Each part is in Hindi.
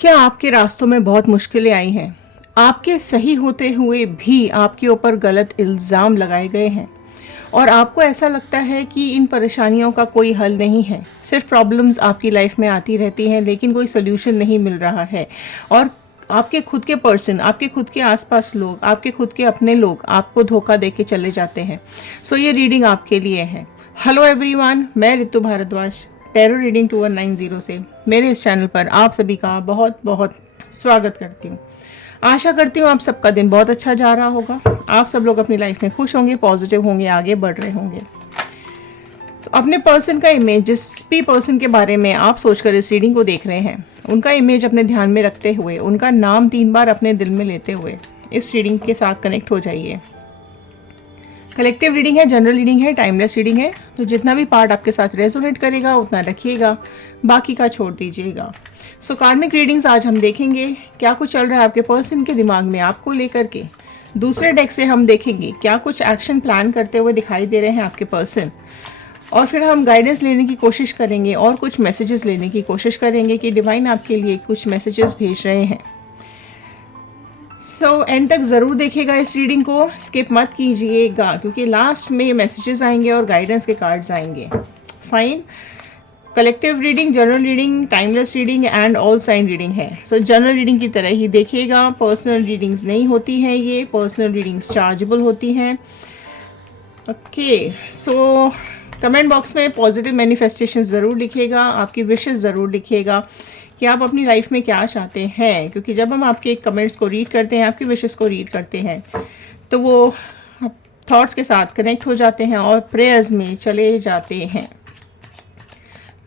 क्या आपके रास्तों में बहुत मुश्किलें आई हैं? आपके सही होते हुए भी आपके ऊपर गलत इल्ज़ाम लगाए गए हैं और आपको ऐसा लगता है कि इन परेशानियों का कोई हल नहीं है। सिर्फ प्रॉब्लम्स आपकी लाइफ में आती रहती हैं लेकिन कोई सॉल्यूशन नहीं मिल रहा है और आपके खुद के पर्सन, आपके खुद के आसपास लोग, आपके खुद के अपने लोग आपको धोखा दे के चले जाते हैं। सो ये रीडिंग आपके लिए है। हेलो एवरीवन, मैं रितु भारद्वाज टैरो रीडिंग 2190 से मेरे इस चैनल पर आप सभी का बहुत बहुत स्वागत करती हूँ। आशा करती हूँ आप सबका दिन बहुत अच्छा जा रहा होगा। आप सब लोग अपनी लाइफ में खुश होंगे, पॉजिटिव होंगे, आगे बढ़ रहे होंगे। तो अपने पर्सन का इमेज, जिस भी पर्सन के बारे में आप सोचकर इस रीडिंग को देख रहे हैं, उनका इमेज अपने ध्यान में रखते हुए, उनका नाम 3 बार अपने दिल में लेते हुए इस रीडिंग के साथ कनेक्ट हो जाइए। कलेक्टिव रीडिंग है, जनरल रीडिंग है, टाइमलेस रीडिंग है, तो जितना भी पार्ट आपके साथ रेजोनेट करेगा उतना रखिएगा, बाकी का छोड़ दीजिएगा। सो कार्मिक रीडिंग्स आज हम देखेंगे क्या कुछ चल रहा है आपके पर्सन के दिमाग में आपको लेकर के। दूसरे डेक से हम देखेंगे क्या कुछ एक्शन प्लान करते हुए दिखाई दे रहे हैं आपके पर्सन, और फिर हम गाइडेंस लेने की कोशिश करेंगे और कुछ मैसेजेस लेने की कोशिश करेंगे कि डिवाइन आपके लिए कुछ मैसेजेस भेज रहे हैं। सो एंड तक ज़रूर देखिएगा इस रीडिंग को, स्किप मत कीजिएगा क्योंकि लास्ट में मैसेजेस आएंगे और गाइडेंस के कार्ड्स आएंगे। Fine. Collective reading, general reading, timeless reading and all sign reading है। सो जनरल रीडिंग की तरह ही देखिएगा। पर्सनल रीडिंग्स नहीं होती हैं, ये पर्सनल रीडिंग्स चार्जेबल होती हैं। ओके, सो कमेंट बॉक्स में पॉजिटिव मैनिफेस्टेशन ज़रूर लिखिएगा, आपकी विशेस ज़रूर लिखिएगा कि आप अपनी लाइफ में क्या चाहते हैं, क्योंकि जब हम आपके कमेंट्स को रीड करते हैं, आपकी विशेस को रीड करते हैं, तो वो थॉट्स के साथ कनेक्ट हो जाते हैं और प्रेयर्स में चले जाते हैं।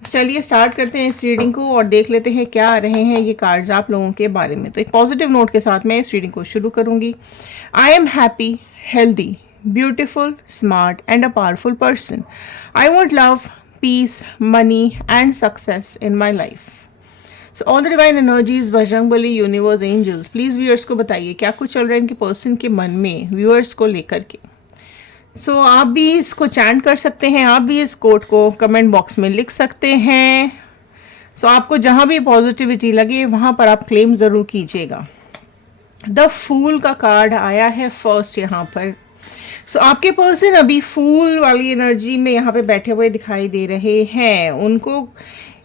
चलिए स्टार्ट करते हैं इस रीडिंग को और देख लेते हैं क्या आ रहे हैं ये कार्ड्स आप लोगों के बारे में। तो एक पॉजिटिव नोट के साथ मैं इस रीडिंग को शुरू करूंगी। I am happy, healthy, beautiful, smart and a powerful person. I want love, peace, money and success in my life. So all the divine energies, Bajrang Bali, universe, angels, please viewers को बताइए क्या कुछ चल रहा है इनके पर्सन के मन में व्यूअर्स को लेकर के। सो आप भी इसको चैंट कर सकते हैं, आप भी इस कोड को कमेंट बॉक्स में लिख सकते हैं। सो आपको जहाँ भी पॉजिटिविटी लगे वहाँ पर आप क्लेम ज़रूर कीजिएगा। द फूल का कार्ड आया है फर्स्ट यहाँ पर। सो आपके पर्सन अभी फूल वाली एनर्जी में यहाँ पे बैठे हुए दिखाई दे रहे हैं। उनको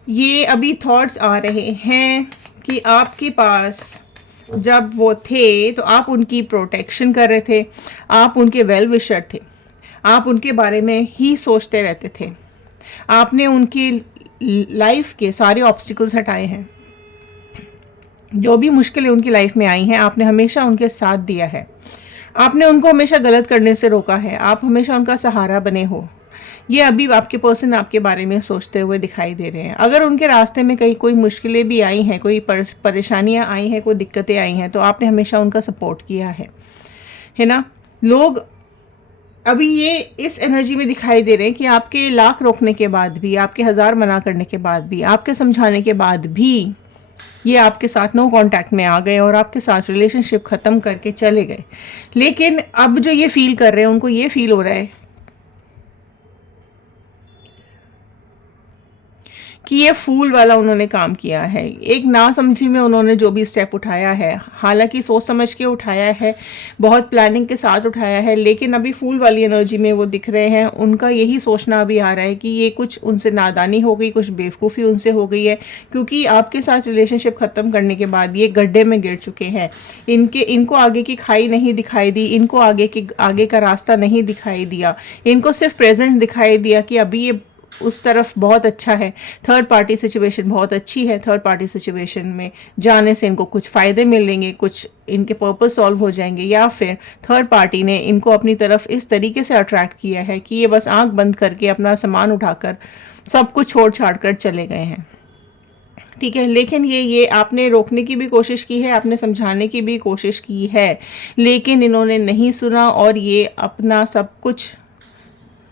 ये अभी थॉट्स आ रहे हैं कि आपके पास जब वो थे तो आप उनकी प्रोटेक्शन कर रहे थे, आप उनके वेल विशर थे, आप उनके बारे में ही सोचते रहते थे, आपने उनकी लाइफ के सारे ऑब्स्टिकल्स हटाए हैं, जो भी मुश्किलें उनकी लाइफ में आई हैं आपने हमेशा उनके साथ दिया है, आपने उनको हमेशा गलत करने से रोका है, आप हमेशा उनका सहारा बने हो। ये अभी आपके पर्सन आपके बारे में सोचते हुए दिखाई दे रहे हैं। अगर उनके रास्ते में कहीं कोई मुश्किलें भी आई हैं, कोई परेशानियां आई हैं, कोई दिक्कतें आई हैं, तो आपने हमेशा उनका सपोर्ट किया है ना। लोग अभी ये इस एनर्जी में दिखाई दे रहे हैं कि आपके लाख रोकने के बाद भी, आपके 1000 मना करने के बाद भी, आपके समझाने के बाद भी ये आपके साथ नो कांटेक्ट में आ गए और आपके साथ रिलेशनशिप ख़त्म करके चले गए। लेकिन अब जो ये फील कर रहे हैं, उनको ये फील हो रहा है कि ये फूल वाला उन्होंने काम किया है। एक नासमझी में उन्होंने जो भी स्टेप उठाया है, हालांकि सोच समझ के उठाया है, बहुत प्लानिंग के साथ उठाया है, लेकिन अभी फूल वाली एनर्जी में वो दिख रहे हैं। उनका यही सोचना अभी आ रहा है कि ये कुछ उनसे नादानी हो गई, कुछ बेवकूफ़ी उनसे हो गई है, क्योंकि आपके साथ रिलेशनशिप ख़त्म करने के बाद ये गड्ढे में गिर चुके हैं। इनको आगे की खाई नहीं दिखाई दी, इनको आगे का रास्ता नहीं दिखाई दिया, इनको सिर्फ प्रेजेंट दिखाई दिया कि अभी ये उस तरफ बहुत अच्छा है, थर्ड पार्टी सिचुएशन बहुत अच्छी है, थर्ड पार्टी सिचुएशन में जाने से इनको कुछ फ़ायदे मिलेंगे, कुछ इनके पर्पस सॉल्व हो जाएंगे, या फिर थर्ड पार्टी ने इनको अपनी तरफ इस तरीके से अट्रैक्ट किया है कि ये बस आंख बंद करके अपना सामान उठाकर सब कुछ छोड़ छाड़ कर चले गए हैं। ठीक है, लेकिन ये आपने रोकने की भी कोशिश की है, आपने समझाने की भी कोशिश की है, लेकिन इन्होंने नहीं सुना और ये अपना सब कुछ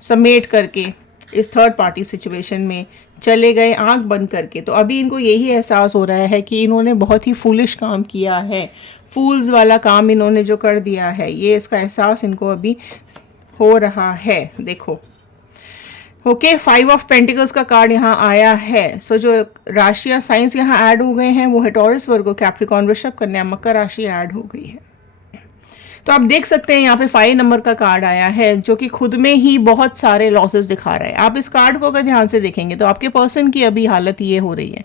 समेट करके इस थर्ड पार्टी सिचुएशन में चले गए आंख बंद करके। तो अभी इनको यही एहसास हो रहा है कि इन्होंने बहुत ही फूलिश काम किया है, फूल्स वाला काम इन्होंने जो कर दिया है, ये इसका एहसास इनको अभी हो रहा है। देखो ओके, 5 ऑफ पेंटिकल्स का कार्ड यहाँ आया है। सो जो राशियां साइंस यहाँ ऐड हो गए हैं वो है टॉरस, वर्गो, कैप्रिकॉर्न, वृषभ, कन्या, मकर राशि ऐड हो गई है। तो आप देख सकते हैं यहाँ पे 5 नंबर का कार्ड आया है जो कि खुद में ही बहुत सारे लॉसेस दिखा रहा है। आप इस कार्ड को अगर ध्यान से देखेंगे तो आपके पर्सन की अभी हालत ये हो रही है,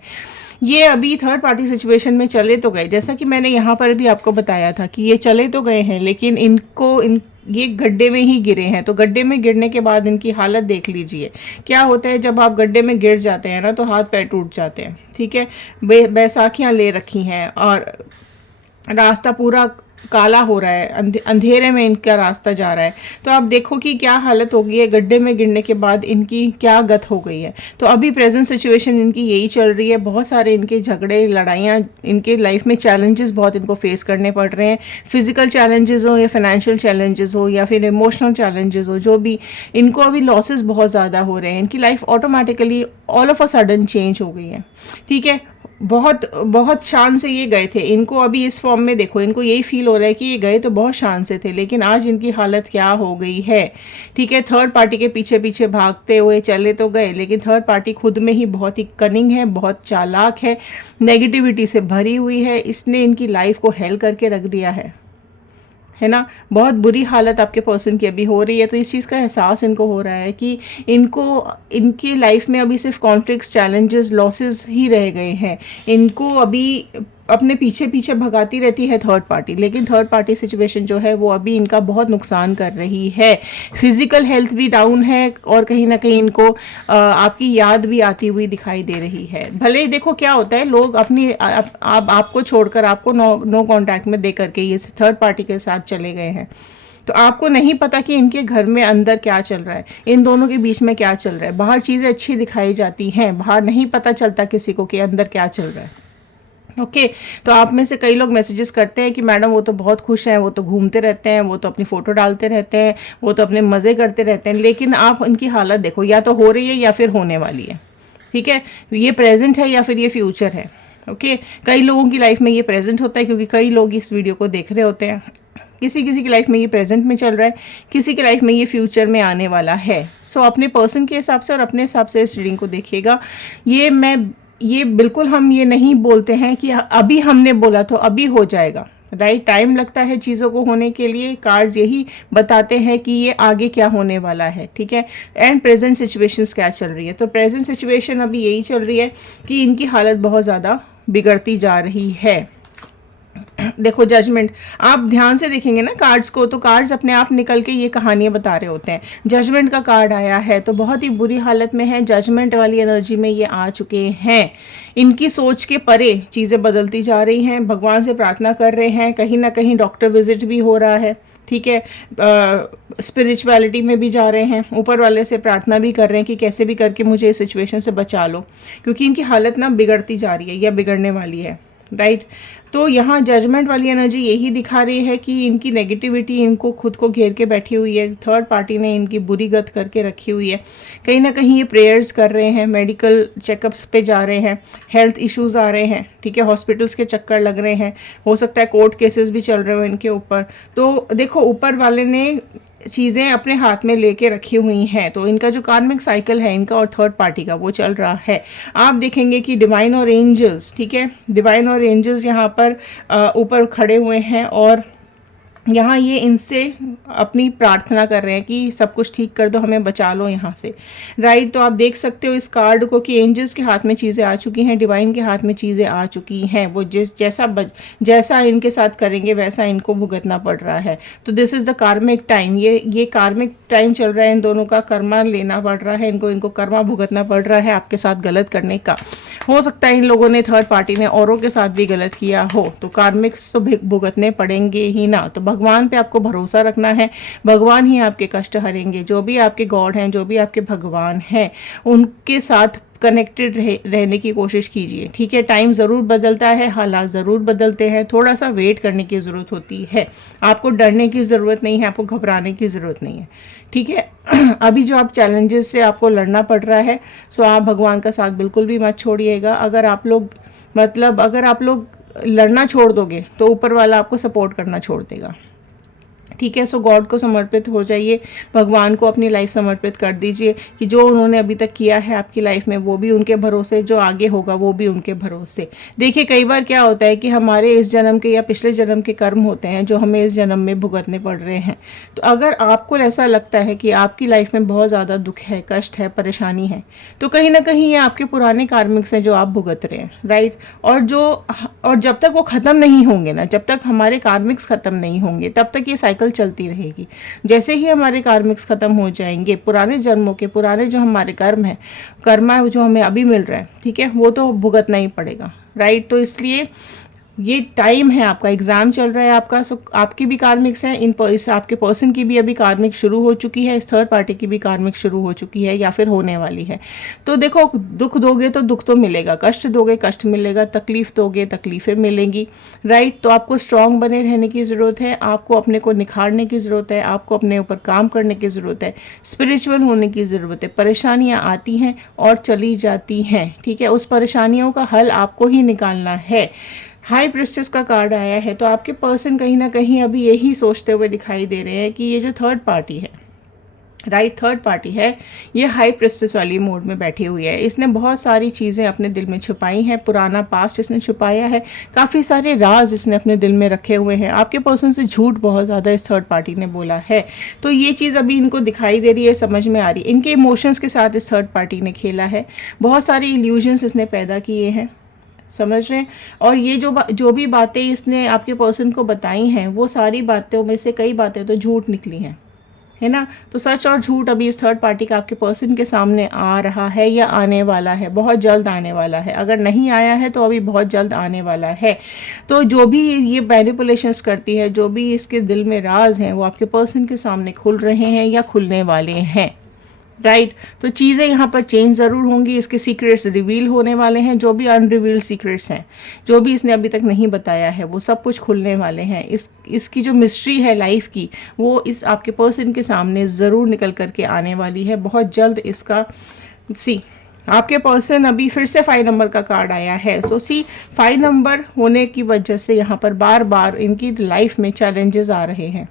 ये अभी थर्ड पार्टी सिचुएशन में चले तो गए, जैसा कि मैंने यहाँ पर भी आपको बताया था कि ये चले तो गए हैं लेकिन ये गड्ढे में ही गिरे हैं। तो गड्ढे में गिरने के बाद इनकी हालत देख लीजिए क्या होता है। जब आप गड्ढे में गिर जाते हैं ना तो हाथ पैर टूट जाते हैं, ठीक है। बैसाखियाँ ले रखी हैं और रास्ता पूरा काला हो रहा है, अंधेरे में इनका रास्ता जा रहा है। तो आप देखो कि क्या हालत हो गई है, गड्ढे में गिरने के बाद इनकी क्या गत हो गई है। तो अभी प्रेजेंट सिचुएशन इनकी यही चल रही है। बहुत सारे इनके झगड़े, लड़ाइयाँ, इनके लाइफ में चैलेंजेस बहुत इनको फेस करने पड़ रहे हैं। फिजिकल चैलेंजेस हो या फाइनेंशियल चैलेंजेस हो या फिर इमोशनल चैलेंजेस हो, जो भी, इनको अभी लॉसेस बहुत ज़्यादा हो रहे हैं। इनकी life automatically all of a sudden change हो गई है, ठीक है। बहुत बहुत शान से ये गए थे, इनको अभी इस फॉर्म में देखो, इनको यही फील हो रहा है कि ये गए तो बहुत शान से थे, लेकिन आज इनकी हालत क्या हो गई है, ठीक है। थर्ड पार्टी के पीछे पीछे भागते हुए चले तो गए, लेकिन थर्ड पार्टी खुद में ही बहुत ही कनिंग है, बहुत चालाक है, नेगेटिविटी से भरी हुई है। इसने इनकी लाइफ को हेल करके रख दिया है ना। बहुत बुरी हालत आपके पर्सन की अभी हो रही है। तो इस चीज़ का एहसास इनको हो रहा है कि इनको, इनकी लाइफ में अभी सिर्फ कॉन्फ्लिक्ट्स, चैलेंजेस, लॉसेस ही रह गए हैं। इनको अभी अपने पीछे पीछे भगाती रहती है थर्ड पार्टी, लेकिन थर्ड पार्टी सिचुएशन जो है वो अभी इनका बहुत नुकसान कर रही है। फिजिकल हेल्थ भी डाउन है और कहीं ना कहीं इनको आपकी याद भी आती हुई दिखाई दे रही है। भले ही देखो क्या होता है, लोग अपनी आपको छोड़कर, आपको नो कॉन्टैक्ट में दे करके ये थर्ड पार्टी के साथ चले गए हैं। तो आपको नहीं पता कि इनके घर में अंदर क्या चल रहा है, इन दोनों के बीच में क्या चल रहा है। बाहर चीज़ें अच्छी दिखाई जाती हैं, बाहर नहीं पता चलता किसी को कि अंदर क्या चल रहा है। ओके तो आप में से कई लोग मैसेजेस करते हैं कि मैडम वो तो बहुत खुश हैं, वो तो घूमते रहते हैं, वो तो अपनी फ़ोटो डालते रहते हैं, वो तो अपने मज़े करते रहते हैं, लेकिन आप उनकी हालत देखो, या तो हो रही है या फिर होने वाली है, ठीक है। ये प्रेजेंट है या फिर ये फ्यूचर है। ओके कई लोगों की लाइफ में ये प्रेजेंट होता है क्योंकि कई लोग इस वीडियो को देख रहे होते हैं। किसी किसी की लाइफ में ये प्रेजेंट में चल रहा है, किसी की लाइफ में ये फ्यूचर में आने वाला है। सो अपने पर्सन के हिसाब से और अपने हिसाब से इस रीडिंग को देखिएगा। ये बिल्कुल हम ये नहीं बोलते हैं कि अभी हमने बोला तो अभी हो जाएगा, राइट। टाइम लगता है चीज़ों को होने के लिए। कार्ड्स यही बताते हैं कि ये आगे क्या होने वाला है, ठीक है। एंड प्रेजेंट सिचुएशंस क्या चल रही है। तो प्रेजेंट सिचुएशन अभी यही चल रही है कि इनकी हालत बहुत ज़्यादा बिगड़ती जा रही है। देखो जजमेंट, आप ध्यान से देखेंगे ना कार्ड्स को, तो कार्ड्स अपने आप निकल के ये कहानियां बता रहे होते हैं। जजमेंट का कार्ड आया है तो बहुत ही बुरी हालत में है, जजमेंट वाली एनर्जी में ये आ चुके हैं। इनकी सोच के परे चीज़ें बदलती जा रही हैं, भगवान से प्रार्थना कर रहे हैं, कहीं ना कहीं डॉक्टर विजिट भी हो रहा है, ठीक है। स्पिरिचुअलिटी में भी जा रहे हैं, ऊपर वाले से प्रार्थना भी कर रहे हैं कि कैसे भी करके मुझे इस सिचुएशन से बचा लो, क्योंकि इनकी हालत ना बिगड़ती जा रही है या बिगड़ने वाली है, राइट। तो यहाँ जजमेंट वाली एनर्जी यही दिखा रही है कि इनकी नेगेटिविटी इनको खुद को घेर के बैठी हुई है, थर्ड पार्टी ने इनकी बुरी गत करके रखी हुई है। कहीं ना कहीं ये प्रेयर्स कर रहे हैं, मेडिकल चेकअप्स पे जा रहे हैं, हेल्थ इश्यूज आ रहे हैं, ठीक है, हॉस्पिटल्स के चक्कर लग रहे हैं, हो सकता है कोर्ट केसेस भी चल रहे हो इनके ऊपर। तो देखो ऊपर वाले ने चीज़ें अपने हाथ में लेके रखी हुई हैं। तो इनका जो कार्मिक साइकिल है इनका और थर्ड पार्टी का वो चल रहा है। आप देखेंगे कि डिवाइन और एंजल्स, ठीक है, डिवाइन और एंजल्स यहाँ पर ऊपर खड़े हुए हैं और यहाँ ये इनसे अपनी प्रार्थना कर रहे हैं कि सब कुछ ठीक कर दो, हमें बचा लो यहाँ से, राइट। तो आप देख सकते हो इस कार्ड को कि एंजल्स के हाथ में चीज़ें आ चुकी हैं, डिवाइन के हाथ में चीज़ें आ चुकी हैं। वो जैसा इनके साथ करेंगे वैसा इनको भुगतना पड़ रहा है। तो दिस इज़ द कार्मिक टाइम, ये कार्मिक टाइम चल रहा है, इन दोनों का कर्मा लेना पड़ रहा है, इनको कर्मा भुगतना पड़ रहा है आपके साथ गलत करने का। हो सकता है इन लोगों ने, थर्ड पार्टी ने औरों के साथ भी गलत किया हो, तो कार्मिक तो भुगतने पड़ेंगे ही ना। तो भगवान पे आपको भरोसा रखना है, भगवान ही आपके कष्ट हरेंगे। जो भी आपके गॉड हैं, जो भी आपके भगवान हैं, उनके साथ कनेक्टेड रहने की कोशिश कीजिए, ठीक है। टाइम ज़रूर बदलता है, हालात ज़रूर बदलते हैं, थोड़ा सा वेट करने की ज़रूरत होती है। आपको डरने की ज़रूरत नहीं है, आपको घबराने की ज़रूरत नहीं है, ठीक है। अभी जो आप चैलेंजेस से आपको लड़ना पड़ रहा है, सो आप भगवान का साथ बिल्कुल भी मत छोड़िएगा। अगर आप लोग लड़ना छोड़ दोगे तो ऊपर वाला आपको सपोर्ट करना छोड़ देगा, ठीक है। सो गॉड को समर्पित हो जाइए, भगवान को अपनी लाइफ समर्पित कर दीजिए कि जो उन्होंने अभी तक किया है आपकी लाइफ में वो भी उनके भरोसे, जो आगे होगा वो भी उनके भरोसे। देखिए कई बार क्या होता है कि हमारे इस जन्म के या पिछले जन्म के कर्म होते हैं जो हमें इस जन्म में भुगतने पड़ रहे हैं। तो अगर आपको ऐसा लगता है कि आपकी लाइफ में बहुत ज़्यादा दुख है, कष्ट है, परेशानी है, तो कहीं ना कहीं ये आपके पुराने कार्मिक्स हैं जो आप भुगत रहे हैं, राइट। और जब तक वो ख़त्म नहीं होंगे ना, जब तक हमारे कार्मिक्स ख़त्म नहीं होंगे तब तक ये साइकिल चलती रहेगी। जैसे ही हमारे कार्मिक्स ख़त्म हो जाएंगे, पुराने जन्मों के पुराने जो हमारे कर्म है, कर्मा जो हमें अभी मिल रहा है, ठीक है, वो तो भुगतना ही पड़ेगा, राइट। तो इसलिए ये टाइम है, आपका एग्जाम चल रहा है आपका, सो आपकी भी कार्मिक्स है, इस आपके पर्सन की भी अभी कार्मिक शुरू हो चुकी है, इस थर्ड पार्टी की भी कार्मिक शुरू हो चुकी है या फिर होने वाली है। तो देखो, दुख दोगे तो दुख तो मिलेगा, कष्ट दोगे कष्ट मिलेगा, तकलीफ दोगे तकलीफें मिलेंगी, राइट। तो आपको स्ट्रांग बने रहने की ज़रूरत है, आपको अपने को निखारने की ज़रूरत है, आपको अपने ऊपर काम करने की ज़रूरत है, स्पिरिचुअल होने की ज़रूरत है। परेशानियाँ आती हैं और चली जाती हैं, ठीक है, उस परेशानियों का हल आपको ही निकालना है। हाई प्रिस्टेस का कार्ड आया है, तो आपके पर्सन कहीं ना कहीं अभी यही सोचते हुए दिखाई दे रहे हैं कि ये जो थर्ड पार्टी है, राइट, थर्ड पार्टी है, ये हाई प्रिस्टेस वाली मोड में बैठी हुई है। इसने बहुत सारी चीज़ें अपने दिल में छुपाई हैं, पुराना पास्ट इसने छुपाया है, काफ़ी सारे राज इसने अपने दिल में रखे हुए हैं। आपके पर्सन से झूठ बहुत ज़्यादा इस थर्ड पार्टी ने बोला है, तो ये चीज़ अभी इनको दिखाई दे रही है, समझ में आ रही है। इनके इमोशंस के साथ इस थर्ड पार्टी ने खेला है, बहुत सारे इल्यूजन्स इसने पैदा किए हैं, समझ रहे हैं। और ये जो भी बातें इसने आपके पर्सन को बताई हैं, वो सारी बातों में से कई बातें तो झूठ निकली हैं, है ना। तो सच और झूठ अभी इस थर्ड पार्टी का आपके पर्सन के सामने आ रहा है या आने वाला है, बहुत जल्द आने वाला है। अगर नहीं आया है तो अभी बहुत जल्द आने वाला है। तो जो भी ये मैनिपुलेशंस करती है, जो भी इसके दिल में राज हैं, वो आपके पर्सन के सामने खुल रहे हैं या खुलने वाले हैं, राइट। तो चीज़ें यहाँ पर चेंज ज़रूर होंगी, इसके सीक्रेट्स रिवील होने वाले हैं, जो भी अनरिवील्ड सीक्रेट्स हैं, जो भी इसने अभी तक नहीं बताया है, वो सब कुछ खुलने वाले हैं। इसकी जो मिस्ट्री है लाइफ की, वो इस आपके पर्सन के सामने ज़रूर निकल करके आने वाली है बहुत जल्द। इसका आपके पर्सन अभी फिर से 5 नंबर का कार्ड आया है। सो 5 नंबर होने की वजह से यहाँ पर बार बार इनकी लाइफ में चैलेंजेस आ रहे हैं,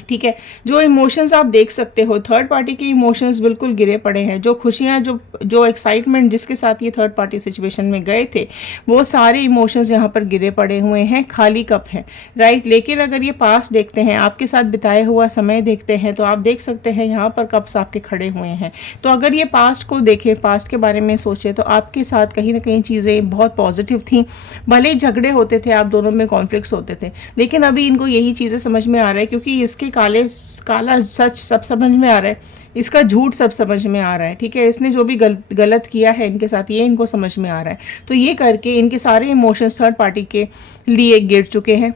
ठीक है। जो इमोशंस आप देख सकते हो, थर्ड पार्टी के इमोशंस बिल्कुल गिरे पड़े हैं। जो खुशियाँ, जो एक्साइटमेंट जिसके साथ ये थर्ड पार्टी सिचुएशन में गए थे, वो सारे इमोशंस यहाँ पर गिरे पड़े हुए हैं, खाली कप है, राइट। लेकिन अगर ये पास देखते हैं, आपके साथ बिताया हुआ समय देखते हैं, तो आप देख सकते हैं यहाँ पर कप्स आपके खड़े हुए हैं। तो अगर ये पास्ट को देखें, पास्ट के बारे में सोचें, तो आपके साथ कहीं ना कहीं चीज़ें बहुत पॉजिटिव थी। भले ही झगड़े होते थे, आप दोनों में कॉन्फ्लिक्ट्स होते थे, लेकिन अभी इनको यही चीज़ें समझ में आ रहा है, क्योंकि इसके काला सच सब समझ में आ रहा है, इसका झूठ सब समझ में आ रहा है, ठीक है। इसने जो भी गलत किया है इनके साथ, ये इनको समझ में आ रहा है। तो ये करके इनके सारे इमोशंस थर्ड पार्टी के लिए गिर चुके हैं,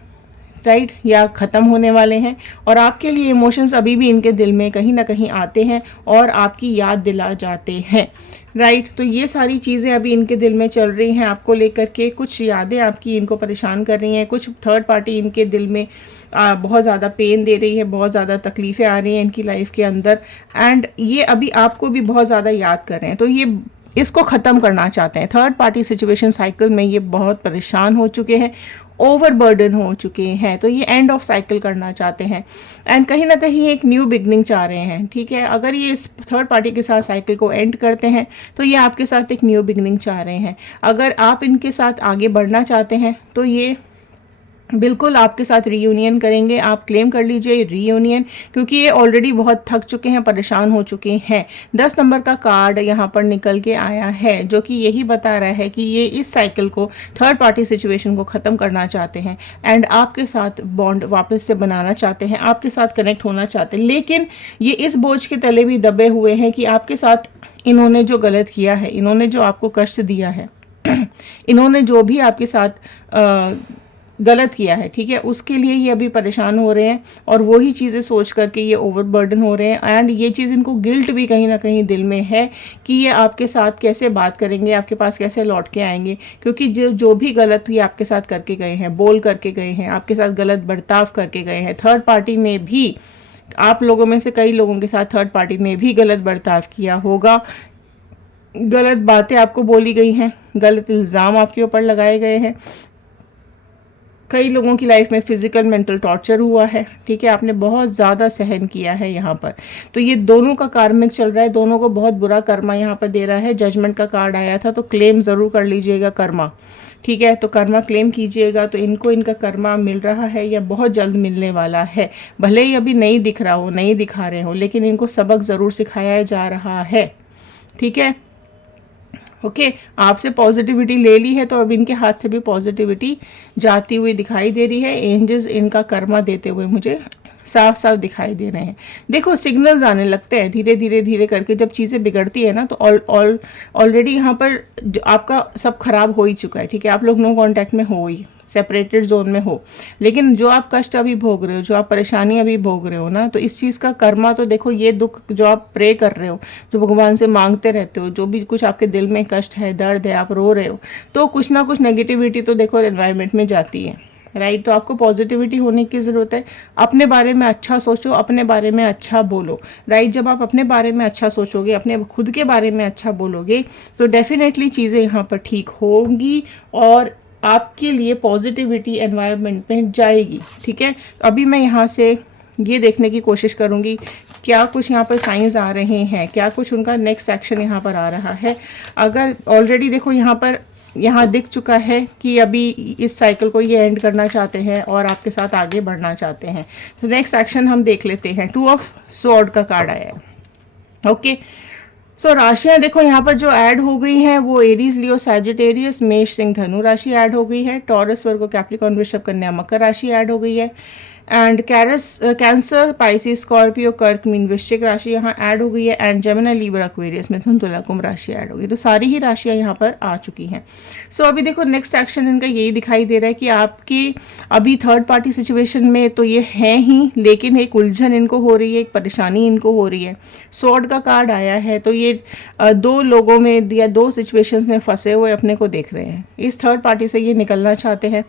राइट, या ख़त्म होने वाले हैं। और आपके लिए इमोशंस अभी भी इनके दिल में कहीं ना कहीं आते हैं और आपकी याद दिला जाते हैं, राइट। तो ये सारी चीज़ें अभी इनके दिल में चल रही हैं आपको लेकर के। कुछ यादें आपकी इनको परेशान कर रही हैं, कुछ थर्ड पार्टी इनके दिल में बहुत ज़्यादा पेन दे रही है, बहुत ज़्यादा तकलीफ़ें आ रही हैं इनकी लाइफ के अंदर, एंड ये अभी आपको भी बहुत ज़्यादा याद कर रहे हैं। तो ये इसको ख़त्म करना चाहते हैं। थर्ड पार्टी सिचुएशन साइकिल में ये बहुत परेशान हो चुके हैं, ओवरबर्डन हो चुके हैं, तो ये एंड ऑफ साइकिल करना चाहते हैं एंड कहीं ना कहीं एक न्यू बिगनिंग चाह रहे हैं, ठीक है। अगर ये इस थर्ड पार्टी के साथ साइकिल को एंड करते हैं तो ये आपके साथ एक न्यू बिगनिंग चाह रहे हैं। अगर आप इनके साथ आगे बढ़ना चाहते हैं तो ये बिल्कुल आपके साथ रीयूनियन करेंगे। आप क्लेम कर लीजिए रीयूनियन, क्योंकि ये ऑलरेडी बहुत थक चुके हैं, परेशान हो चुके हैं। 10 नंबर का कार्ड यहाँ पर निकल के आया है, जो कि यही बता रहा है कि ये इस साइकिल को, थर्ड पार्टी सिचुएशन को ख़त्म करना चाहते हैं एंड आपके साथ बॉन्ड वापस से बनाना चाहते हैं, आपके साथ कनेक्ट होना चाहते हैं। लेकिन ये इस बोझ के तले भी दबे हुए हैं कि आपके साथ इन्होंने जो गलत किया है, इन्होंने जो आपको कष्ट दिया है इन्होंने जो भी आपके साथ गलत किया है, ठीक है, उसके लिए ये अभी परेशान हो रहे हैं और वही चीज़ें सोच करके ये ओवरबर्डन हो रहे हैं। एंड ये चीज़ इनको गिल्ट भी कहीं ना कहीं दिल में है कि ये आपके साथ कैसे बात करेंगे, आपके पास कैसे लौट के आएंगे, क्योंकि जो भी गलत ये आपके साथ करके गए हैं, बोल करके गए हैं, आपके साथ गलत बर्ताव करके गए हैं। थर्ड पार्टी ने भी, आप लोगों में से कई लोगों के साथ थर्ड पार्टी ने भी गलत बर्ताव किया होगा, गलत बातें आपको बोली गई हैं, गलत इल्ज़ाम आपके ऊपर लगाए गए हैं। कई लोगों की लाइफ में फिजिकल मेंटल टॉर्चर हुआ है, ठीक है, आपने बहुत ज़्यादा सहन किया है यहाँ पर। तो ये दोनों का कार्मिक चल रहा है, दोनों को बहुत बुरा कर्मा यहाँ पर दे रहा है। जजमेंट का कार्ड आया था, तो क्लेम ज़रूर कर लीजिएगा कर्मा, ठीक है। तो कर्मा क्लेम कीजिएगा, तो इनको इनका कर्मा मिल रहा है या बहुत जल्द मिलने वाला है। भले ही अभी नहीं दिख रहा हो, नहीं दिखा रहे हो, लेकिन इनको सबक ज़रूर सिखाया जा रहा है, ठीक है। ओके आपसे पॉजिटिविटी ले ली है, तो अब इनके हाथ से भी पॉजिटिविटी जाती हुई दिखाई दे रही है। एंजल्स इनका कर्मा देते हुए मुझे साफ साफ दिखाई दे रहे हैं। देखो सिग्नल्स आने लगते हैं धीरे धीरे धीरे करके, जब चीज़ें बिगड़ती है ना, तो ऑलरेडी यहाँ पर आपका सब खराब हो ही चुका है, ठीक है। आप लोग नो कांटेक्ट में हो ही, सेपरेटेड जोन में हो, लेकिन जो आप कष्ट अभी भोग रहे हो, जो आप परेशानी अभी भोग रहे हो ना, तो इस चीज़ का कर्मा तो देखो, ये दुख जो आप प्रे कर रहे हो, जो भगवान से मांगते रहते हो, जो भी कुछ आपके दिल में कष्ट है, दर्द है, आप रो रहे हो, तो कुछ ना कुछ नेगेटिविटी तो देखो एनवायरनमेंट में जाती है, राइट। तो आपको पॉजिटिविटी होने की ज़रूरत है। अपने बारे में अच्छा सोचो, अपने बारे में अच्छा बोलो, राइट। जब आप अपने बारे में अच्छा सोचोगे, अपने खुद के बारे में अच्छा बोलोगे, तो डेफिनेटली चीज़ें यहाँ पर ठीक होंगी और आपके लिए पॉजिटिविटी एनवायरनमेंट में जाएगी, ठीक है। तो अभी मैं यहाँ से ये देखने की कोशिश करूँगी क्या कुछ यहाँ पर साइंस आ रहे हैं, क्या कुछ उनका नेक्स्ट एक्शन यहाँ पर आ रहा है। अगर ऑलरेडी देखो यहाँ दिख चुका है कि अभी इस साइकिल को ये एंड करना चाहते हैं और आपके साथ आगे बढ़ना चाहते हैं, तो नेक्स्ट एक्शन हम देख लेते हैं। 2 ऑफ स्वॉर्ड का कार्ड आया है, ओके। सो राशियां देखो यहाँ पर जो ऐड हो गई हैं वो एरीज, लियो, सैजिटेरियस, मेष, सिंह, धनु राशि ऐड हो गई है। टॉरस, वर्गो, कैप्रिकॉर्न, वृषभ, कन्या, मकर राशि ऐड हो गई है। एंड कैंसर, पाइसिस, स्कॉर्पियो, कर्क, मीन, वृश्चिक राशि यहाँ ऐड हो गई है। एंड जेमिनी, लिब्रा, एक्वेरियस, मिथुन, तुला, कुंभ राशि ऐड हो गई। तो सारी ही राशियाँ यहाँ पर आ चुकी हैं। सो अभी देखो नेक्स्ट एक्शन इनका यही दिखाई दे रहा है कि आपकी अभी थर्ड पार्टी सिचुएशन में तो ये हैं ही, लेकिन एक उलझन इनको हो रही है, एक परेशानी इनको हो रही है। स्वॉर्ड का कार्ड आया है, तो ये 2 लोगों में या 2 सिचुएशंस में फंसे हुए अपने को देख रहे हैं। इस थर्ड पार्टी से ये निकलना चाहते हैं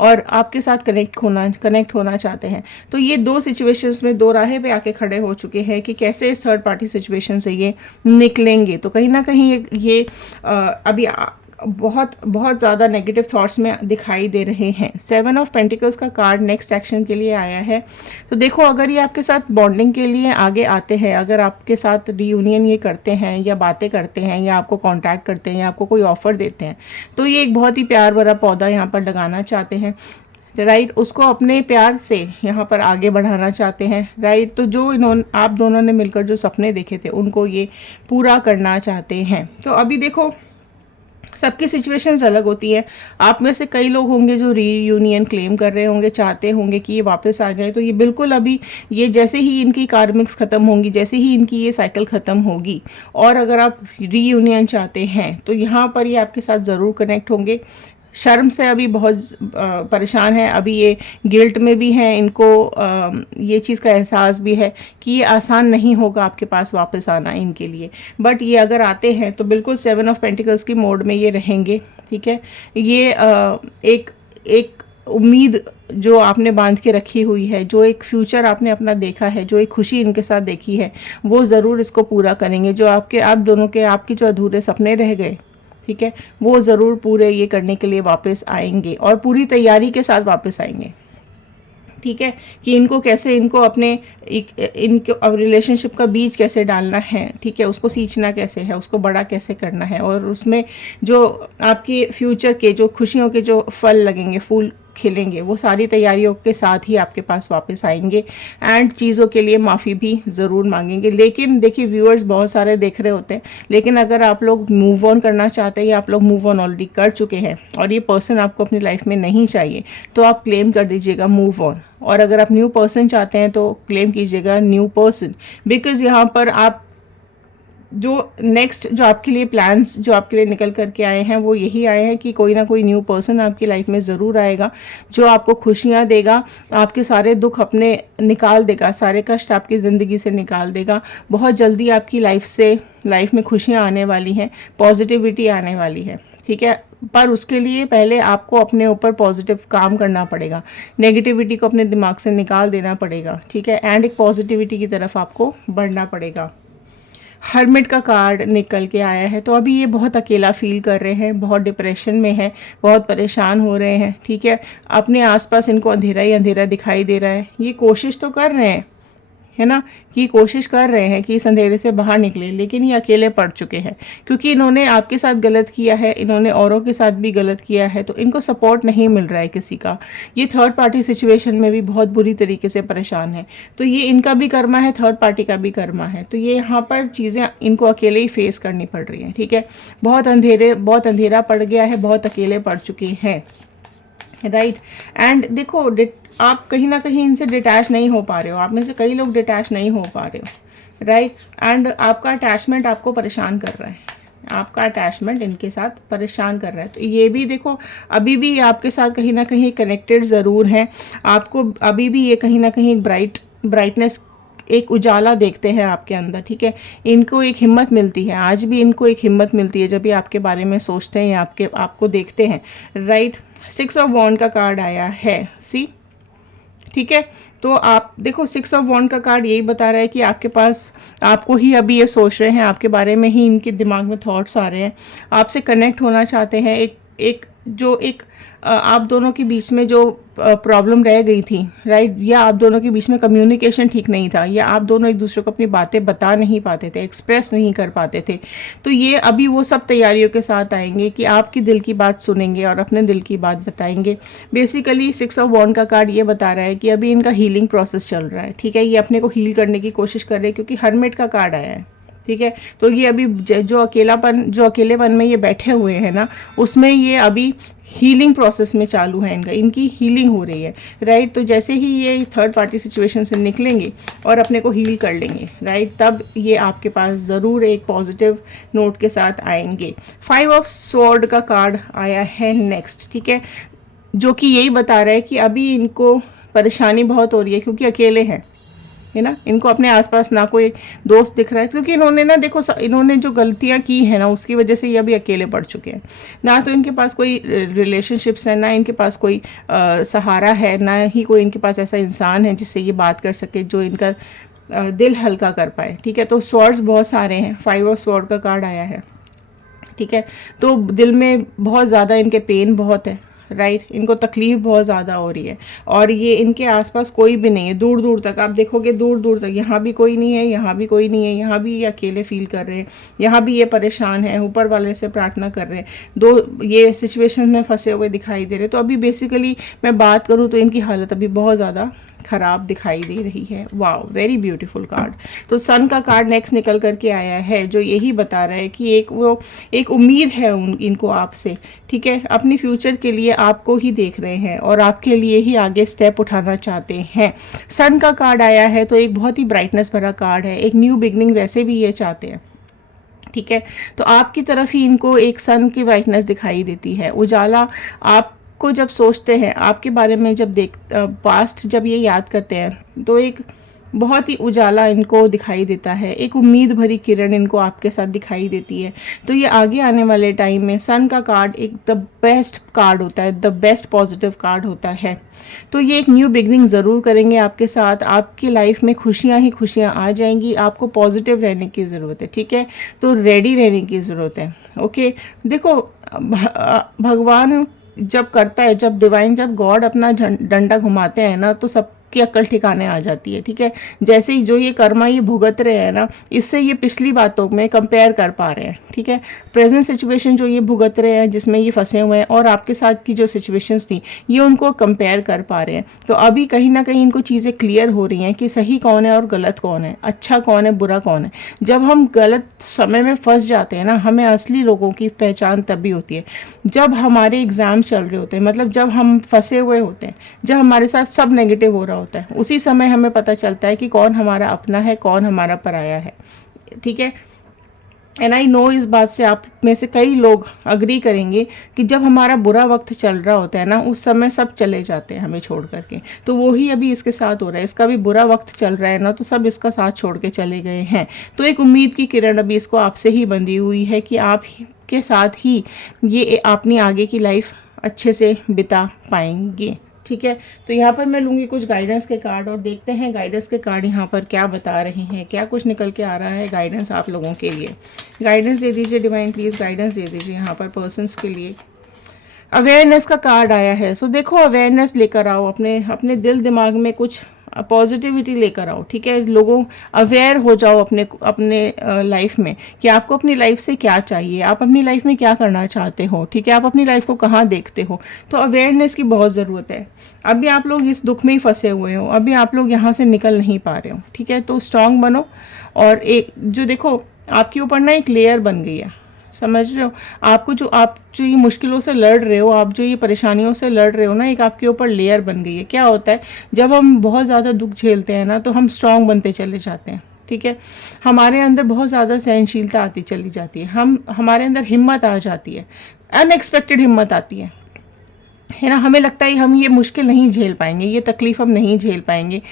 और आपके साथ कनेक्ट होना चाहते हैं। तो ये 2 सिचुएशंस में 2 राहें पे आके खड़े हो चुके हैं कि कैसे इस थर्ड पार्टी सिचुएशन से ये निकलेंगे। तो कहीं ना कहीं ये अभी बहुत बहुत ज़्यादा नेगेटिव थॉट्स में दिखाई दे रहे हैं। 7 ऑफ पेंटिकल्स का कार्ड नेक्स्ट एक्शन के लिए आया है। तो देखो अगर ये आपके साथ बॉन्डिंग के लिए आगे आते हैं, अगर आपके साथ रियूनियन ये करते हैं या बातें करते हैं या आपको कांटेक्ट करते हैं या आपको कोई ऑफ़र देते हैं, तो ये एक बहुत ही प्यार भरा पौधा यहाँ पर लगाना चाहते हैं, राइट। उसको अपने प्यार से यहाँ पर आगे बढ़ाना चाहते हैं, राइट। तो जो आप दोनों ने मिलकर जो सपने देखे थे उनको ये पूरा करना चाहते हैं। तो अभी देखो सबकी सिचुएशंस अलग होती है। आप में से कई लोग होंगे जो रीयूनियन क्लेम कर रहे होंगे, चाहते होंगे कि ये वापस आ जाए। तो ये बिल्कुल अभी ये जैसे ही इनकी कार्मिक्स ख़त्म होंगी, जैसे ही इनकी ये साइकिल ख़त्म होगी, और अगर आप रीयूनियन चाहते हैं तो यहाँ पर ये आपके साथ ज़रूर कनेक्ट होंगे। शर्म से अभी बहुत परेशान है, अभी ये गिल्ट में भी हैं, इनको ये चीज़ का एहसास भी है कि ये आसान नहीं होगा आपके पास वापस आना इनके लिए। बट ये अगर आते हैं तो बिल्कुल 7 ऑफ पेंटिकल्स की मोड में ये रहेंगे, ठीक है। ये एक उम्मीद जो आपने बांध के रखी हुई है, जो एक फ्यूचर आपने अपना देखा है, जो एक खुशी इनके साथ देखी है, वो ज़रूर इसको पूरा करेंगे। जो आप दोनों के आपके जो अधूरे सपने रह गए, ठीक है, वो ज़रूर पूरे ये करने के लिए वापस आएंगे और पूरी तैयारी के साथ वापस आएंगे, ठीक है। कि इनको कैसे इनको अपने इनको अब रिलेशनशिप का बीज कैसे डालना है, ठीक है, उसको सींचना कैसे है, उसको बड़ा कैसे करना है, और उसमें जो आपके फ्यूचर के जो खुशियों के जो फल लगेंगे, फूल खिलेंगे, वो सारी तैयारियों के साथ ही आपके पास वापस आएंगे। एंड चीज़ों के लिए माफ़ी भी ज़रूर मांगेंगे। लेकिन देखिए व्यूअर्स बहुत सारे देख रहे होते हैं, लेकिन अगर आप लोग मूव ऑन करना चाहते हैं या आप लोग मूव ऑन ऑलरेडी कर चुके हैं और ये पर्सन आपको अपनी लाइफ में नहीं चाहिए, तो आप क्लेम कर दीजिएगा मूव ऑन। और अगर आप न्यू पर्सन चाहते हैं तो क्लेम कीजिएगा न्यू पर्सन, बिकॉज़ यहाँ पर आप जो नेक्स्ट जो आपके लिए प्लान्स जो आपके लिए निकल करके आए हैं वो यही आए हैं कि कोई ना कोई न्यू पर्सन आपकी लाइफ में ज़रूर आएगा जो आपको खुशियाँ देगा, आपके सारे दुख अपने निकाल देगा, सारे कष्ट आपकी ज़िंदगी से निकाल देगा। बहुत जल्दी आपकी लाइफ में खुशियाँ आने वाली हैं, पॉजिटिविटी आने वाली है, ठीक है। पर उसके लिए पहले आपको अपने ऊपर पॉजिटिव काम करना पड़ेगा, नेगेटिविटी को अपने दिमाग से निकाल देना पड़ेगा, ठीक है। एंड एक पॉजिटिविटी की तरफ आपको बढ़ना पड़ेगा। हर्मिट का कार्ड निकल के आया है, तो अभी ये बहुत अकेला फील कर रहे हैं, बहुत डिप्रेशन में है, बहुत परेशान हो रहे हैं, ठीक है। अपने आसपास इनको अंधेरा ही अंधेरा दिखाई दे रहा है। ये कोशिश तो कर रहे हैं, है ना, कि कोशिश कर रहे हैं कि इस अंधेरे से बाहर निकले, लेकिन ये अकेले पड़ चुके हैं क्योंकि इन्होंने आपके साथ गलत किया है, इन्होंने औरों के साथ भी गलत किया है, तो इनको सपोर्ट नहीं मिल रहा है किसी का। ये थर्ड पार्टी सिचुएशन में भी बहुत बुरी तरीके से परेशान है, तो ये इनका भी कर्मा है, थर्ड पार्टी का भी कर्मा है, तो ये यहाँ पर चीज़ें इनको अकेले ही फेस करनी पड़ रही हैं, ठीक है। बहुत अंधेरा पड़ गया है, बहुत अकेले पड़ चुके हैं, राइट। एंड देखो, आप कहीं ना कहीं इनसे डिटैच नहीं हो पा रहे हो, आप में से कई लोग डिटैच नहीं हो पा रहे हो, राइट। एंड आपका अटैचमेंट आपको परेशान कर रहा है, आपका अटैचमेंट इनके साथ परेशान कर रहा है। तो ये भी देखो, अभी भी आपके साथ कहीं ना कहीं कनेक्टेड ज़रूर हैं, आपको अभी भी ये कहीं ना कहीं एक ब्राइटनेस, एक उजाला देखते हैं आपके अंदर, ठीक है। इनको एक हिम्मत मिलती है, आज भी इनको एक हिम्मत मिलती है जब ये आपके बारे में सोचते हैं या आपको देखते हैं, राइट। 6 ऑफ वॉन्ड का कार्ड आया है, सी, ठीक है। तो आप देखो, 6 ऑफ वॉन्ड का कार्ड यही बता रहा है कि आपके पास, आपको ही अभी ये सोच रहे हैं, आपके बारे में ही इनके दिमाग में थॉट्स आ रहे हैं, आपसे कनेक्ट होना चाहते हैं। एक आप दोनों के बीच में जो प्रॉब्लम रह गई थी, राइट, या आप दोनों के बीच में कम्युनिकेशन ठीक नहीं था, या आप दोनों एक दूसरे को अपनी बातें बता नहीं पाते थे, एक्सप्रेस नहीं कर पाते थे, तो ये अभी वो सब तैयारियों के साथ आएंगे कि आपकी दिल की बात सुनेंगे और अपने दिल की बात बताएंगे। बेसिकली 6 ऑफ वॉन्ड का कार्ड ये बता रहा है कि अभी इनका हीलिंग प्रोसेस चल रहा है, ठीक है। ये अपने को हील करने की कोशिश कर रहे हैं क्योंकि हर्मिट का कार्ड आया है, ठीक है। तो ये अभी जो अकेलेपन में ये बैठे हुए हैं ना, उसमें ये अभी हीलिंग प्रोसेस में चालू है, इनकी हीलिंग हो रही है, राइट। तो जैसे ही ये थर्ड पार्टी सिचुएशन से निकलेंगे और अपने को हील कर लेंगे, राइट, तब ये आपके पास ज़रूर एक पॉजिटिव नोट के साथ आएंगे। 5 ऑफ स्वॉर्ड का कार्ड आया है नेक्स्ट, ठीक है, जो कि यही बता रहा है कि अभी इनको परेशानी बहुत हो रही है क्योंकि अकेले हैं, है ना। इनको अपने आसपास ना कोई दोस्त दिख रहा है क्योंकि इन्होंने ना, देखो, इन्होंने जो गलतियां की है ना, उसकी वजह से ये अभी अकेले पड़ चुके हैं। ना तो इनके पास कोई रिलेशनशिप्स है, ना इनके पास कोई सहारा है, ना ही कोई इनके पास ऐसा इंसान है जिससे ये बात कर सके, जो इनका दिल हल्का कर पाए, ठीक है। तो स्वॉर्ड्स बहुत सारे हैं, 5 ऑफ स्वॉर्ड का कार्ड आया है, ठीक है। तो दिल में बहुत ज़्यादा इनके पेन बहुत है, राइट, इनको तकलीफ बहुत ज़्यादा हो रही है, और ये इनके आसपास कोई भी नहीं है, दूर दूर तक आप देखोगे, दूर दूर तक, यहाँ भी कोई नहीं है, यहाँ भी कोई नहीं है, यहाँ भी ये अकेले फील कर रहे हैं, यहाँ भी ये परेशान है, ऊपर वाले से प्रार्थना कर रहे हैं, दो ये सिचुएशन में फंसे हुए दिखाई दे रहे। तो अभी बेसिकली मैं बात करूँ तो इनकी हालत अभी बहुत ज़्यादा खराब दिखाई दे रही है। Wow, very beautiful card. तो सन का कार्ड नेक्स्ट निकल करके आया है, जो यही बता रहा है कि एक उम्मीद है इनको आपसे, ठीक है। अपनी फ्यूचर के लिए आपको ही देख रहे हैं और आपके लिए ही आगे स्टेप उठाना चाहते हैं। सन का कार्ड आया है, तो एक बहुत ही ब्राइटनेस भरा कार्ड है, एक न्यू बिगनिंग वैसे भी ये चाहते हैं, ठीक है। तो आपकी तरफ ही इनको एक सन की ब्राइटनेस दिखाई देती है, उजाला। आप को जब सोचते हैं, आपके बारे में जब पास्ट जब ये याद करते हैं, तो एक बहुत ही उजाला इनको दिखाई देता है, एक उम्मीद भरी किरण इनको आपके साथ दिखाई देती है। तो ये आगे आने वाले टाइम में सन का कार्ड एक द बेस्ट कार्ड होता है, द बेस्ट पॉजिटिव कार्ड होता है। तो ये एक न्यू बिगनिंग ज़रूर करेंगे आपके साथ, आपकी लाइफ में खुशियाँ ही खुशियाँ आ जाएंगी। आपको पॉजिटिव रहने की ज़रूरत है, ठीक है, तो रेडी रहने की ज़रूरत है। ओके, देखो, भगवान जब करता है, जब डिवाइन, जब गॉड अपना डंडा घुमाते हैं ना, तो सबकी अक्ल ठिकाने आ जाती है, ठीक है। जैसे ही जो ये कर्मा ये भुगत रहे हैं ना, इससे ये पिछली बातों में कंपेयर कर पा रहे हैं, ठीक है। प्रेजेंट सिचुएशन जो ये भुगत रहे हैं, जिसमें ये फंसे हुए हैं, और आपके साथ की जो सिचुएशंस थी, ये उनको कंपेयर कर पा रहे हैं। तो अभी कहीं ना कहीं इनको चीज़ें क्लियर हो रही हैं कि सही कौन है और गलत कौन है, अच्छा कौन है, बुरा कौन है। जब हम गलत समय में फंस जाते हैं ना, हमें असली लोगों की पहचान तभी होती है जब हमारे एग्ज़ाम चल रहे होते हैं, मतलब जब हम फंसे हुए होते हैं, जब हमारे साथ सब नेगेटिव हो रहा होता है, उसी समय हमें पता चलता है कि कौन हमारा अपना है, कौन हमारा पराया है, ठीक है। एंड आई नो, इस बात से आप में से कई लोग अग्री करेंगे कि जब हमारा बुरा वक्त चल रहा होता है ना, उस समय सब चले जाते हैं हमें छोड़ करके। तो वही अभी इसके साथ हो रहा है, इसका भी बुरा वक्त चल रहा है ना, तो सब इसका साथ छोड़ के चले गए हैं। तो एक उम्मीद की किरण अभी इसको आपसे ही बंधी हुई है कि आप के साथ ही ये अपनी आगे की लाइफ अच्छे से बिता पाएंगे, ठीक है, तो यहाँ पर मैं लूँगी कुछ गाइडेंस के कार्ड और देखते हैं गाइडेंस के कार्ड यहाँ पर क्या बता रहे हैं, क्या कुछ निकल के आ रहा है गाइडेंस आप लोगों के लिए। गाइडेंस दे दीजिए डिवाइन, प्लीज़ गाइडेंस दे दीजिए यहाँ पर पर्सन्स के लिए। अवेयरनेस का कार्ड आया है। सो देखो, अवेयरनेस लेकर आओ, अपने अपने दिल दिमाग में कुछ पॉजिटिविटी लेकर आओ, ठीक है। लोगों अवेयर हो जाओ अपने अपने लाइफ में कि आपको अपनी लाइफ से क्या चाहिए, आप अपनी लाइफ में क्या करना चाहते हो, ठीक है, आप अपनी लाइफ को कहाँ देखते हो। तो अवेयरनेस की बहुत ज़रूरत है। अभी आप लोग इस दुख में ही फंसे हुए हो, अभी आप लोग यहाँ से निकल नहीं पा रहे हो, ठीक है। तो स्ट्रांग बनो। और एक जो देखो आपके ऊपर ना एक लेयर बन गई है, समझ रहे हो। आपको आप जो ये मुश्किलों से लड़ रहे हो, आप जो ये परेशानियों से लड़ रहे हो ना, एक आपके ऊपर लेयर बन गई है। क्या होता है जब हम बहुत ज़्यादा दुख झेलते हैं ना, तो हम स्ट्रांग बनते चले जाते हैं, ठीक है। हमारे अंदर बहुत ज़्यादा सहनशीलता आती चली जाती है, हमारे अंदर हिम्मत आ जाती है, अनएक्सपेक्टेड हिम्मत आती है ना। हमें लगता है हम ये मुश्किल नहीं झेल पाएंगे, ये तकलीफ़ हम नहीं झेल पाएंगे।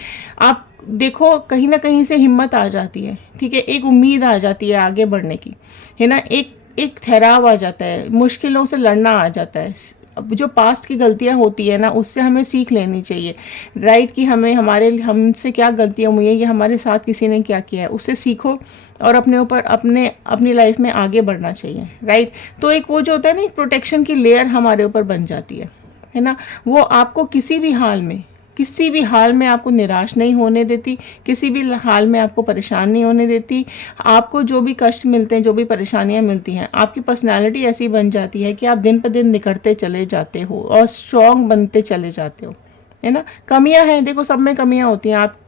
आप देखो कहीं ना कहीं से हिम्मत आ जाती है, ठीक है, एक उम्मीद आ जाती है आगे बढ़ने की, है ना। एक ठहराव आ जाता है, मुश्किलों से लड़ना आ जाता है। अब जो पास्ट की गलतियां होती है ना, उससे हमें सीख लेनी चाहिए, राइट, कि हमसे क्या गलतियां हुई हैं, ये हमारे साथ किसी ने क्या किया है, उससे सीखो और अपने ऊपर अपनी लाइफ में आगे बढ़ना चाहिए, राइट। तो एक वो जो होता है ना, एक प्रोटेक्शन की लेयर हमारे ऊपर बन जाती है ना। वो आपको किसी भी हाल में आपको निराश नहीं होने देती, किसी भी हाल में आपको परेशान नहीं होने देती। आपको जो भी कष्ट मिलते हैं, जो भी परेशानियां मिलती हैं, आपकी पर्सनालिटी ऐसी बन जाती है कि आप दिन पर दिन निखरते चले जाते हो और स्ट्रॉन्ग बनते चले जाते हो, है ना। कमियां हैं, देखो सब में कमियां होती हैं, आप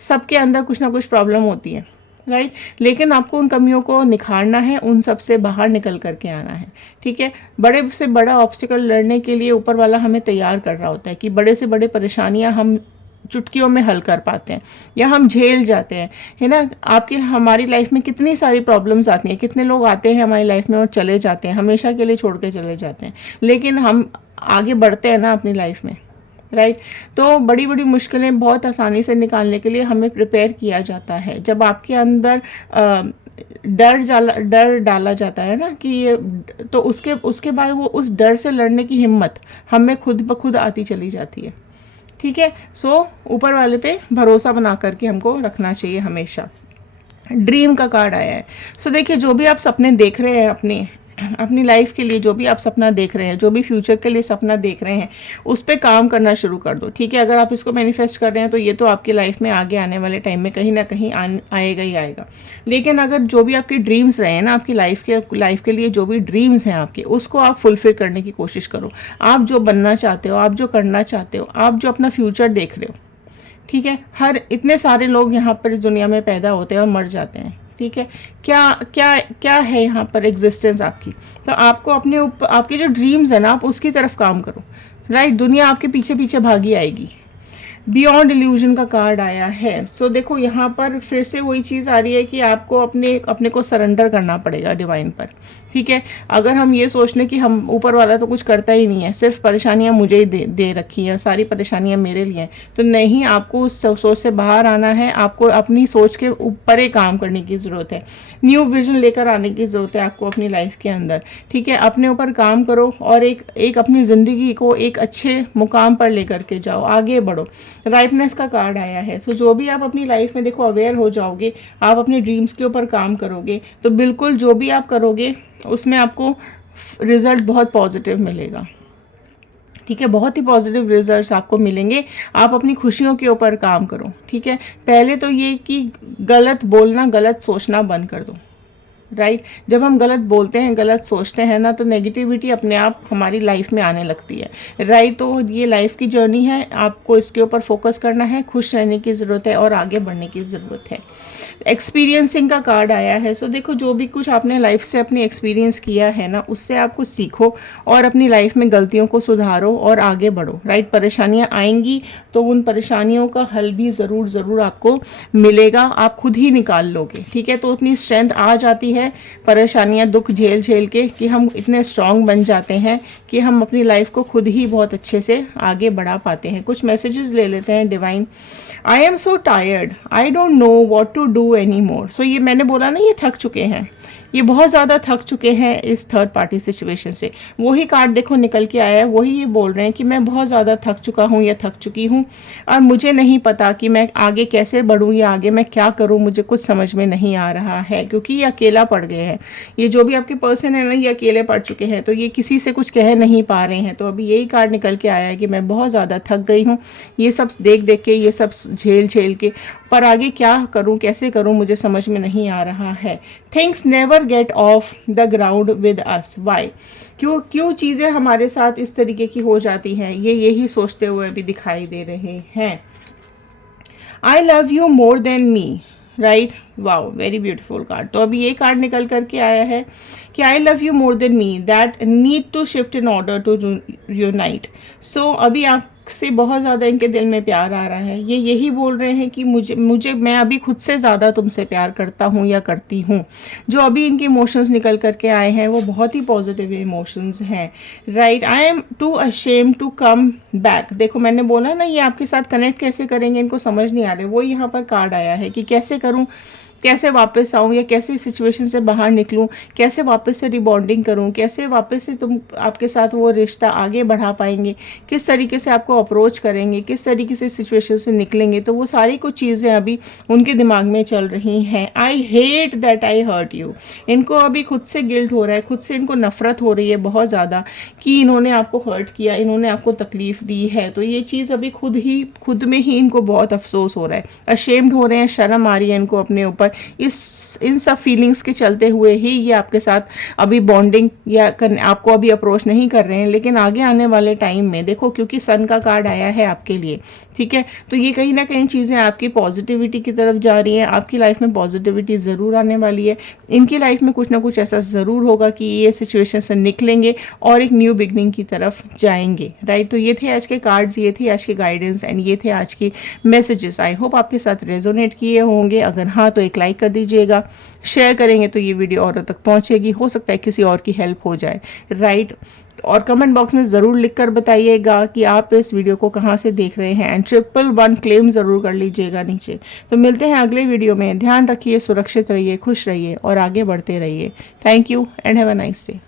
सबके अंदर कुछ ना कुछ प्रॉब्लम होती है, राइट। लेकिन आपको उन कमियों को निखारना है, उन सब से बाहर निकल करके आना है, ठीक है। बड़े से बड़ा ऑब्स्टिकल लड़ने के लिए ऊपर वाला हमें तैयार कर रहा होता है कि बड़े से बड़े परेशानियां हम चुटकियों में हल कर पाते हैं या हम झेल जाते हैं, है ना। हमारी लाइफ में कितनी सारी प्रॉब्लम्स आती हैं, कितने लोग आते हैं हमारी लाइफ में और चले जाते हैं, हमेशा के लिए छोड़ के चले जाते हैं, लेकिन हम आगे बढ़ते हैं ना अपनी लाइफ में, राइट। तो बड़ी बड़ी मुश्किलें बहुत आसानी से निकालने के लिए हमें प्रिपेयर किया जाता है। जब आपके अंदर डर डाला जाता है ना कि ये, तो उसके बाद वो उस डर से लड़ने की हिम्मत हमें खुद ब खुद आती चली जाती है, ठीक है। सो ऊपर वाले पे भरोसा बना करके हमको रखना चाहिए हमेशा। ड्रीम का कार्ड आया है। सो देखिए, जो भी आप सपने देख रहे हैं अपनी लाइफ के लिए, जो भी आप सपना देख रहे हैं, जो भी फ्यूचर के लिए सपना देख रहे हैं, उस पर काम करना शुरू कर दो, ठीक है। अगर आप इसको मैनिफेस्ट कर रहे हैं तो ये तो आपकी लाइफ में आगे आने वाले टाइम में कहीं ना कहीं आएगा ही आएगा। लेकिन अगर जो भी आपके ड्रीम्स रहे हैं ना, आपकी लाइफ के लिए जो भी ड्रीम्स हैं आपके, उसको आप फुलफिल करने की कोशिश करो। आप जो बनना चाहते हो, आप जो करना चाहते हो, आप जो अपना फ्यूचर देख रहे हो, ठीक है। इतने सारे लोग यहाँ पर इस दुनिया में पैदा होते हैं और मर जाते हैं, ठीक है। क्या क्या क्या है यहाँ पर एग्जिस्टेंस आपकी। तो आपको अपने ऊपर, आपके जो ड्रीम्स है ना, आप उसकी तरफ काम करो, राइट। दुनिया आपके पीछे पीछे भागी आएगी। बियॉन्ड इल्यूजन का कार्ड आया है। सो देखो, यहाँ पर फिर से वही चीज़ आ रही है कि आपको अपने को सरेंडर करना पड़ेगा डिवाइन पर, ठीक है। अगर हम ये सोच लें कि हम ऊपर वाला तो कुछ करता ही नहीं है, सिर्फ परेशानियाँ मुझे ही दे रखी हैं, सारी परेशानियाँ मेरे लिए हैं, तो नहीं, आपको उस सोच से बाहर आना है। आपको अपनी सोच के ऊपर ही काम करने की ज़रूरत है, न्यू विजन लेकर आने की ज़रूरत है आपको अपनी लाइफ के अंदर, ठीक है। अपने ऊपर काम करो और एक अपनी ज़िंदगी को एक अच्छे मुकाम पर लेकर के जाओ, आगे बढ़ो। राइटनेस का कार्ड आया है। सो जो भी आप अपनी लाइफ में देखो अवेयर हो जाओगे, आप अपने ड्रीम्स के ऊपर काम करोगे, तो बिल्कुल जो भी आप करोगे उसमें आपको रिजल्ट बहुत पॉजिटिव मिलेगा, ठीक है। बहुत ही पॉजिटिव रिजल्ट्स आपको मिलेंगे। आप अपनी खुशियों के ऊपर काम करो, ठीक है। पहले तो ये कि गलत बोलना, गलत सोचना बंद कर दो, राइट। जब हम गलत बोलते हैं, गलत सोचते हैं ना, तो नेगेटिविटी अपने आप हमारी लाइफ में आने लगती है, राइट। तो ये लाइफ की जर्नी है, आपको इसके ऊपर फोकस करना है, खुश रहने की ज़रूरत है और आगे बढ़ने की ज़रूरत है। एक्सपीरियंसिंग का कार्ड आया है। सो देखो, जो भी कुछ आपने लाइफ से अपनी एक्सपीरियंस किया है ना, उससे आप कुछ सीखो और अपनी लाइफ में गलतियों को सुधारो और आगे बढ़ो, राइट। परेशानियाँ आएंगी तो उन परेशानियों का हल भी ज़रूर आपको मिलेगा, आप खुद ही निकाल लोगे, ठीक है। तो उतनी स्ट्रेंथ आ जाती है परेशानियां, दुख झेल के, कि हम इतने स्ट्रांग बन जाते हैं कि हम अपनी लाइफ को खुद ही बहुत अच्छे से आगे बढ़ा पाते हैं। कुछ मैसेजेस ले लेते हैं divine. I am so tired, I don't know what to do any more. So ये मैंने बोला ना, ये थक चुके हैं, ये बहुत ज़्यादा थक चुके हैं इस थर्ड पार्टी सिचुएशन से। वही कार्ड देखो निकल के आया है, वही ये बोल रहे हैं कि मैं बहुत ज़्यादा थक चुका हूँ या थक चुकी हूँ और मुझे नहीं पता कि मैं आगे कैसे बढ़ूँ या आगे मैं क्या करूँ, मुझे कुछ समझ में नहीं आ रहा है, क्योंकि ये अकेला पड़ गए हैं। ये जो भी आपके पर्सन है ना, ये अकेले पड़ चुके हैं, तो ये किसी से कुछ कह नहीं पा रहे हैं। तो अभी यही कार्ड निकल के आया है कि मैं बहुत ज़्यादा थक गई हूँ ये सब देख देख के, ये सब झेल झेल के, पर आगे क्या करूं कैसे करूं मुझे समझ में नहीं आ रहा है। Things never get off the ground with us, why, क्यों क्यों चीज़ें हमारे साथ इस तरीके की हो जाती हैं, ये यही सोचते हुए भी दिखाई दे रहे हैं। I love you more than me, right, wow, very beautiful card. तो अभी ये कार्ड निकल करके आया है कि I love you more than me, that need to shift in order to unite. So अभी आपसे बहुत ज़्यादा इनके दिल में प्यार आ रहा है। ये यही बोल रहे हैं कि मुझे मैं अभी खुद से ज़्यादा तुमसे प्यार करता हूँ या करती हूँ। जो अभी इनके इमोशंस निकल करके आए हैं वो बहुत ही पॉजिटिव इमोशंस हैं, right. I am too ashamed to come back. देखो मैंने बोला ना, ये आपके साथ कनेक्ट कैसे करेंगे इनको समझ नहीं आ रहे, वो यहाँ पर कार्ड आया है कि कैसे करूँ, कैसे वापस आऊँ या कैसे इस सिचुएशन से बाहर निकलूँ, कैसे वापस से रिबॉन्डिंग करूँ, कैसे वापस से तुम आपके साथ वो रिश्ता आगे बढ़ा पाएंगे, किस तरीके से आपको अप्रोच करेंगे, किस तरीके से सिचुएशन से निकलेंगे। तो वो सारी कुछ चीज़ें अभी उनके दिमाग में चल रही हैं। I hate that I hurt you. इनको अभी खुद से गिल्ट हो रहा है, खुद से इनको नफरत हो रही है बहुत ज़्यादा कि इन्होंने आपको हर्ट किया, इन्होंने आपको तकलीफ़ दी है। तो ये चीज़ अभी खुद में ही इनको बहुत अफसोस हो रहा है, अशेम्ड हो रहे हैं, शर्म आ रही है इनको अपने ऊपर। इन सब फीलिंग्स के चलते हुए ही ये आपके साथ अभी बॉन्डिंग या आपको अभी अप्रोच नहीं कर रहे हैं। लेकिन आगे आने वाले टाइम में देखो, क्योंकि सन का कार्ड आया है आपके लिए, ठीक है, तो ये कहीं ना कहीं चीज़ें आपकी पॉजिटिविटी की तरफ जा रही हैं। आपकी लाइफ में पॉजिटिविटी ज़रूर आने वाली है। इनकी लाइफ में कुछ ना कुछ ऐसा ज़रूर होगा कि ये सिचुएशन से निकलेंगे और एक न्यू बिगनिंग की तरफ जाएंगे, राइट। तो ये थे आज के कार्ड्स, ये थे आज के गाइडेंस एंड ये थे आज के मैसेजेस। आई होप आपके साथ रेजोनेट किए होंगे। अगर हाँ तो एक लाइक कर दीजिएगा, शेयर करेंगे तो ये वीडियो औरों तक पहुंचेगी, हो सकता है किसी और की हेल्प हो जाए, राइट। और कमेंट बॉक्स में ज़रूर लिखकर बताइएगा कि आप इस वीडियो को कहाँ से देख रहे हैं एंड 111 क्लेम ज़रूर कर लीजिएगा नीचे। तो मिलते हैं अगले वीडियो में। ध्यान रखिए, सुरक्षित रहिए, खुश रहिए और आगे बढ़ते रहिए। Thank you and have a nice day.